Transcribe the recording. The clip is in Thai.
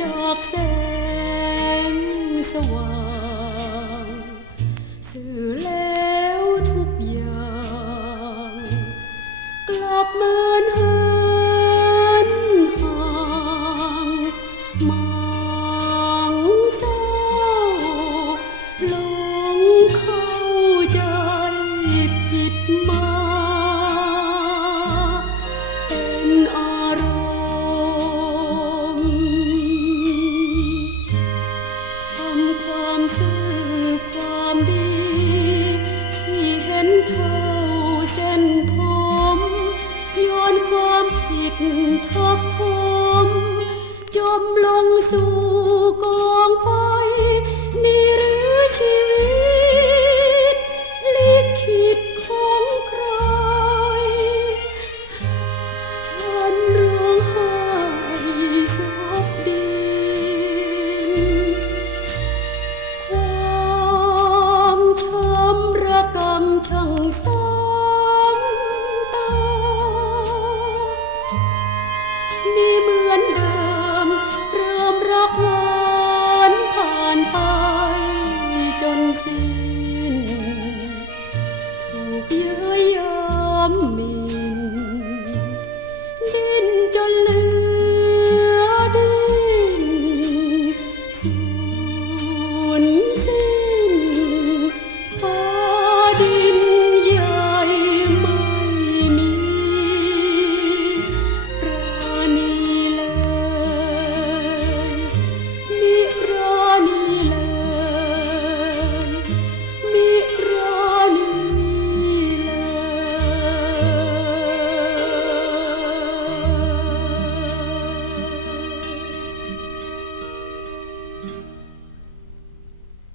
จากแสงสว่าง สื่อแล้วทุกอย่าง กลับเมินเหินห่างมาำความซื่อความดี ที่เห็นเท่าเส้นผมย้อนความผิดทับทมจมลงสู่กองไฟนี่รือชีวิต ลิขิตของใคร ฉันร้องไห้สิ้น ถูกเย้อยยามมินดินจนลื